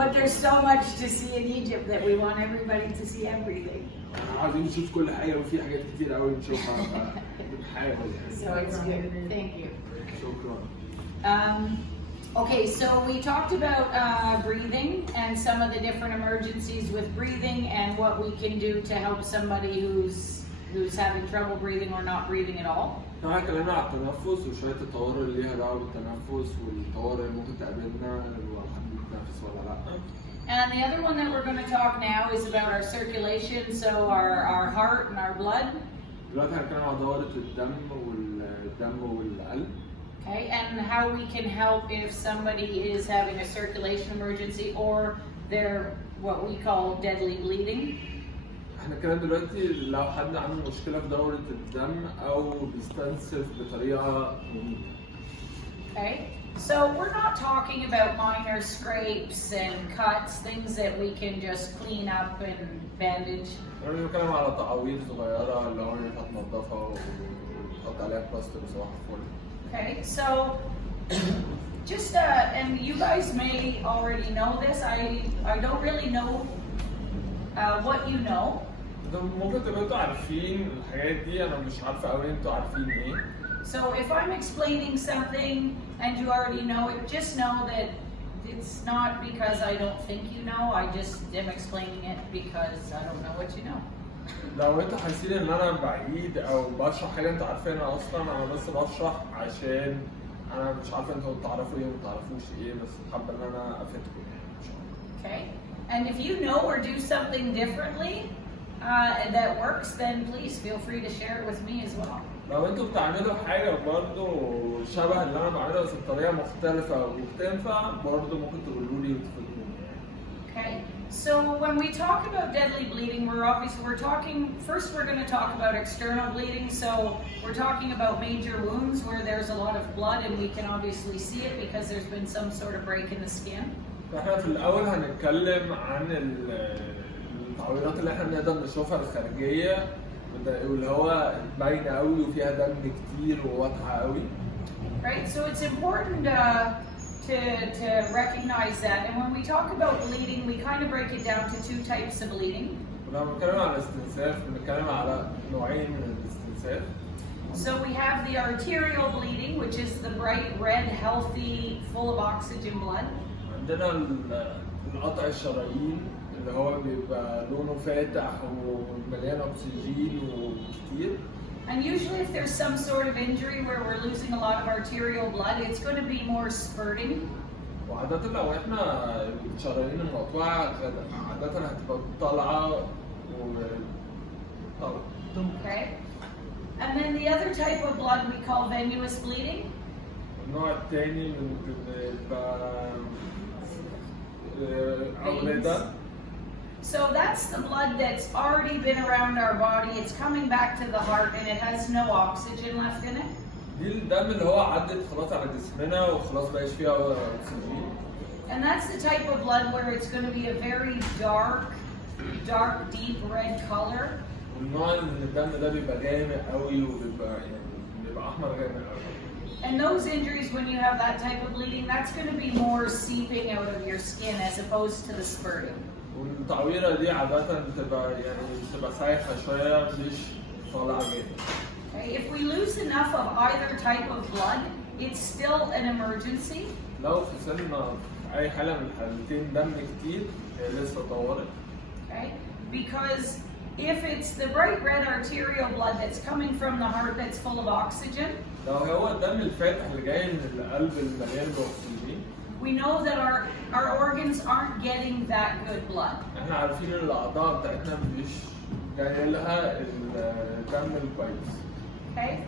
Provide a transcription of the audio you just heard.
But there's so much to see in Egypt that we want everybody to see everything. عايزين نشوف كل حاجة وفي حاجات كتير قوي نشوفها فبنحاول يعني. So it's good. Thank you. شكرا. Okay, so we talked about breathing and some of the different emergencies with breathing and what we can do to help somebody who's having trouble breathing or not breathing at all. طبعا اتكلمنا على التنفس وشوية الطوارئ اللي ليها دعوة بالتنفس والطوارئ اللي ممكن تقابلنا لو حد بيتنفس ولا لا. And the other one that we're going to talk now is about our circulation, so our heart and our blood. دلوقتي هنتكلم على دورة الدم والقلب. Okay, and how we can help if somebody is having a circulation emergency or they're what we call deadly bleeding. احنا كده دلوقتي لو حد عنده مشكلة في دورة الدم أو بيستنسف بطريقة مميتة. Okay, so we're not talking about minor scrapes and cuts, things that we can just clean up and bandage. احنا بنتكلم على تعويض صغيرة اللي هو ينفع تنضفها وتحط عليها بلاستر وصباح الفل. Okay, so just and you guys may already know this. I don't really know what you know. ممكن تبقوا انتوا عارفين الحاجات دي، انا مش عارفه قوي انتوا عارفين ايه. So if I'm explaining something and you already know it, just know that it's not because I don't think you know. I just am explaining it because I don't know what you know. لو انتوا حاسين ان انا بعيد او بشرح حاجه انتوا عارفينها اصلا، انا بس بشرح عشان انا مش عارفه انتوا تعرفوا ايه وما تعرفوش ايه، بس حابه ان انا افيدكم يعني ان شاء الله. Okay, and if you know or do something differently that works, then please feel free to share it with me as well. لو انتوا بتعملوا حاجه برضه شبه اللي انا بعملها بس بطريقه مختلفه وبتنفع برضه ممكن تقولوا لي وتفيدوني. Okay, so when we talk about deadly bleeding, we're talking first. We're going to talk about external bleeding. So we're talking about major wounds where there's a lot of blood, and we can obviously see it because there's been some sort of break in the skin. احنا في الاول هنتكلم عن التعويضات اللي احنا نقدر نشوفها الخارجيه واللي هو باينه قوي وفيها دم كتير وواضحه قوي. Right, so it's important to recognize that. And when we talk about bleeding, we kind of break it down to two types of bleeding. ولما بنتكلم على الاستنساف بنتكلم على نوعين من الاستنساف. So we have the arterial bleeding, which is the bright red, healthy, full of oxygen blood. عندنا القطع الشرايين اللي هو بيبقى لونه فاتح ومليان اكسجين وكتير. And usually if there's some sort of injury where we're losing a lot of arterial blood, it's going to be more spurting. وعادة لو احنا الشرايين المقطوعة عادة هتبقى طالعة Okay. And then the other type of blood we call venous bleeding. النوع الثاني ممكن يبقى أولية. So that's the blood that's already been around our body. It's coming back to the heart and it has no oxygen left in it. دي الدم اللي هو عدت خلاص على جسمنا وخلاص بقاش فيها أكسجين. And that's the type of blood where it's going to be a very dark, deep red color. والنوع من الدم ده بيبقى غامق قوي وبيبقى بيبقى أحمر غامق قوي. And those injuries, when you have that type of bleeding, that's going to be more seeping out of your skin as opposed to the spurting. والتعويرة دي عادة بتبقى سايحة شوية مش طالعة جامد. Okay, if we lose enough of either type of blood, it's still an emergency. لو خسرنا أي حالة من الحالتين دم كتير هي لسه طوارئ. Okay, because if it's the bright red arterial blood that's coming from the heart that's full of oxygen, لو هو الدم الفاتح اللي جاي من القلب المليان باكسجين. we know that our organs aren't getting that good blood. احنا عارفين ان الاعضاء بتاعتنا مش جاي لها الدم الكويس. Okay.